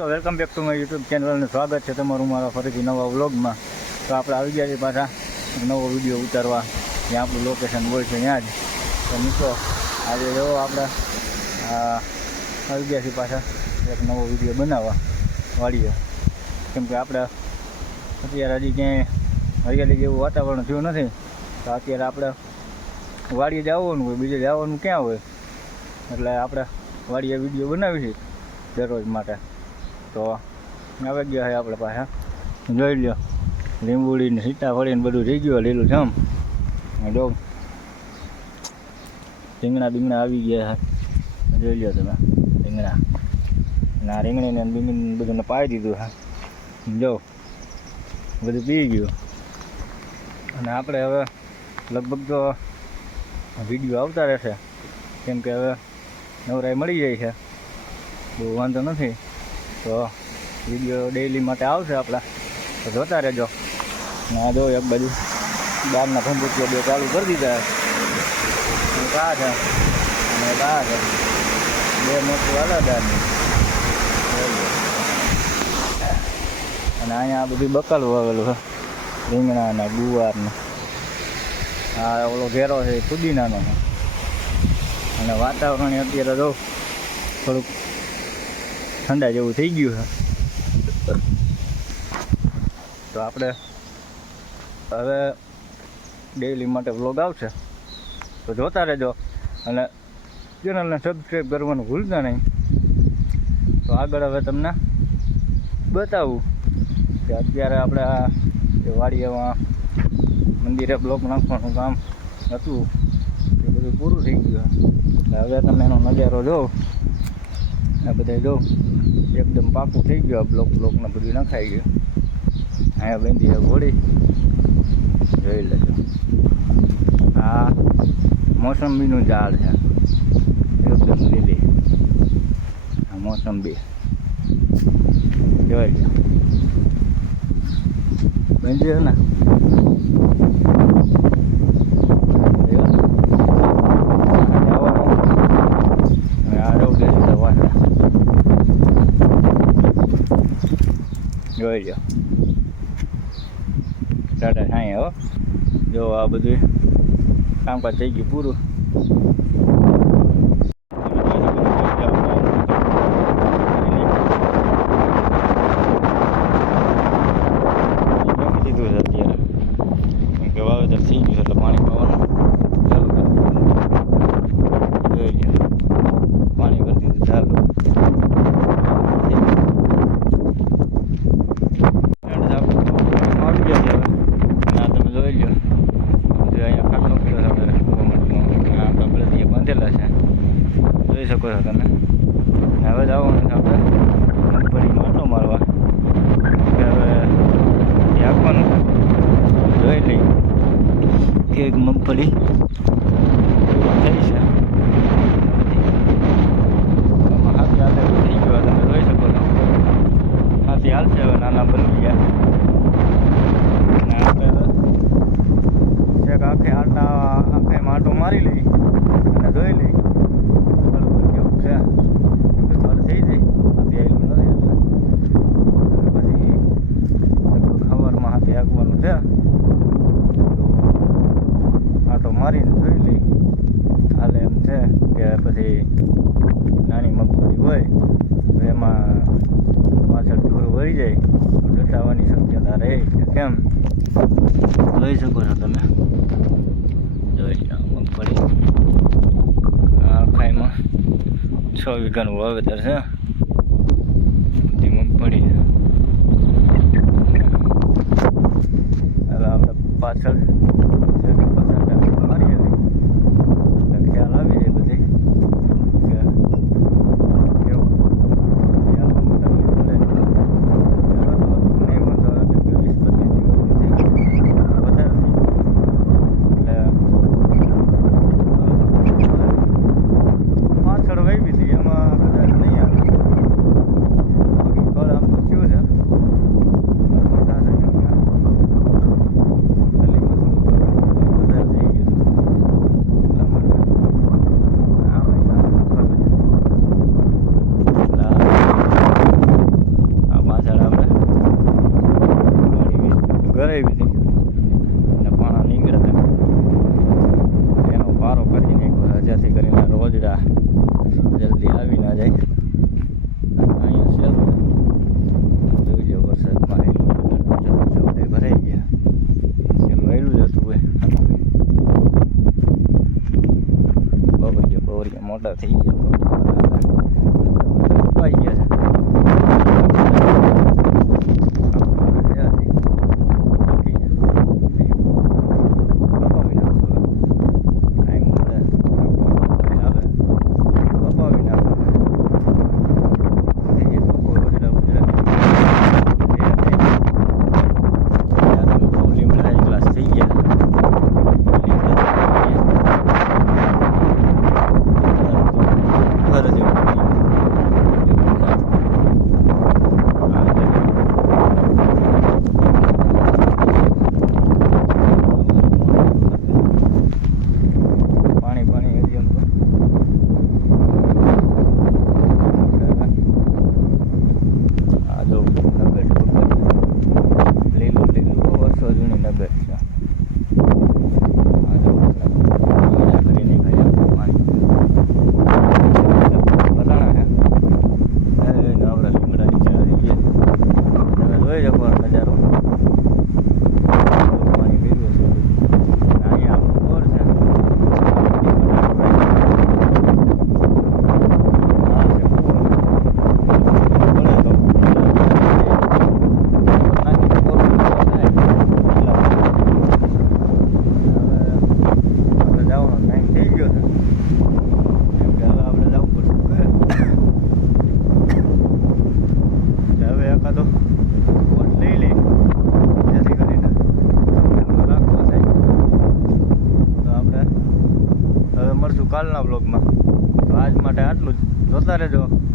દોસ્તો welcome back to my YouTube ચેનલને સ્વાગત છે તમારું મારા ફરીથી નવા વ્લોગમાં. તો આપણે આવી ગયા છીએ પાછા નવો વીડિયો ઉતારવા. જ્યાં આપણું લોકેશન હોય છે ત્યાં જ. તો મિત્રો, આજે એવો આપણે આવી ગયા છીએ પાછા એક નવો વીડિયો બનાવવા વાળીએ. કેમ કે આપણે અત્યારે હજી ક્યાંય હરિયાળી જેવું વાતાવરણ થયું નથી. તો અત્યારે આપણે વાડીએ જવાનું હોય, બીજે જવાનું ક્યાં હોય? એટલે આપણે વાડીએ વીડિયો બનાવીશું દરરોજ માટે. તો આવી ગયા છે આપણે પાસે. જોઈ લ્યો. લીંબુડી ને સીતાફળી ને બધું થઈ ગયું લીલું જમ જો. રીંગણા બીંગણા આવી ગયા છે જોઈ લ્યો તમે. રીંગણા. અને આ રીંગણીને ને બીંગણી બધું પાડી દીધું હા. જો. બધું પી ગયું. અને આપણે હવે લગભગ તો વીડિયો આવતા રહેશે. કેમ કે હવે નવરાઈ મળી જાય છે. બહુ વાંધો નથી. તો વીડિયો ડેઈલી માટે આવશે આપણા. તો જોતા રહેજો. ના જો એક બાજુ. ગામના ભંભૂકીઓ બે ચાલુ કરી દીધા. કા છે. અને કા છે. બે મોટું અલગ અને અહીંયા બધું બકાલું વાવેલું છે. રીંગણા ને ગુવાર ને આ ઓલો ઘેરો છે એ અને વાતાવરણ અત્યારે જો થોડુંક ઠંડા જેવું થઈ ગયું છે. તો આપણે હવે ડેઈલી માટે વ્લોગ આવશે. તો જોતા રહેજો અને ચેનલને સબસ્ક્રાઈબ કરવાનું ભૂલતા નહીં. તો આગળ હવે તમને બતાવું કે અત્યારે આપણે આ વાડીયામાં મંદિરે બ્લોક નાખવાનું કામ હતું, એ બધું પૂરું થઈ ગયું હવે તમે એનો નજારો જોવો. આ બધા જો એકદમ પાકું થઈ ગયું. આ બ્લોક બ્લોક ને બધું નખાઈ ગયું. અહીંયા બેંધી ઘોડી. જોઈ લેજો. આ મોસંબીનું ઝાડ છે. એકદમ લીલી. આ મોસંબી. જોઈ લો બેંધી ને જો. જવાનું. હવે આ રોગ લેશે તો વાસણ. જોઈ લો. ટાટા સાંઈ હો. જો આ બધું કામકાજ થઈ ગયું પૂરું મૂકી દીધું છે અત્યારે કેમ કે વાવેતર થઈ ગયું છે એટલે પાણી પાવાનું ચાલુ કરી જોઈ લો પાણી કરી દીધું ચાલુ ફ્રેન્ડ્સ આપણે આવી ગયા છે હવે ના તમે જોઈ લો બધું અહીંયા ખાટલો કર્યો છે આપણે કુવામાંથી આ આપણા બળદિયા બાંધેલા છે જોઈ શકો છો તમે ને હવે જવાનું છે આપણે મગફળીમાં આટો મારવા કે હવે એ આપવાનું જોઈ લઈ કે મગફળી થઈ છે આમાં હાથી હાલે એવું થઈ ગયો તમે જોઈ શકો છો હાથી હાલશે હવે નાના બની ગયા અને આપણે તો છેક આખે આટા આખે માટો મારી લઈ અને જોઈ લઈ બરોબર કેવું છે કેમ કે મારે થઈ જાય હાથી આવેલું નથી એટલે અને પછી લગભગ સવારમાં હાથી હાંકવાનું છે તો આટો મારીને જોઈ લઈ હાલે એમ છે કે નાની મગફળી હોય તો એમાં પાછળ ધૂળ વળી જાય તો ડટાવાની શક્યતા રહે કે કેમ? જોઈ શકો છો તમે. જોઈ લો મગફળી. આ ખાઈમાં છ વીઘાનું વાવેતર છે. બધી મગફળી છે. હવે આપણે પાછળ છેલ્લી પાછળ મારીએ ને એટલે ખ્યાલ આવી જાય બધી કે કેવું ખ્યાલમાં તકલીફ પડે નહીં વાંધો આવે કેમ કે વીસ પચીસ દિવસ વધારે એટલે પાછળ વાવી હતી એમાં કદાચ નહીં આવે મોટા થઈ ગયા ઉપાઈ 行 જોતા રહેજો.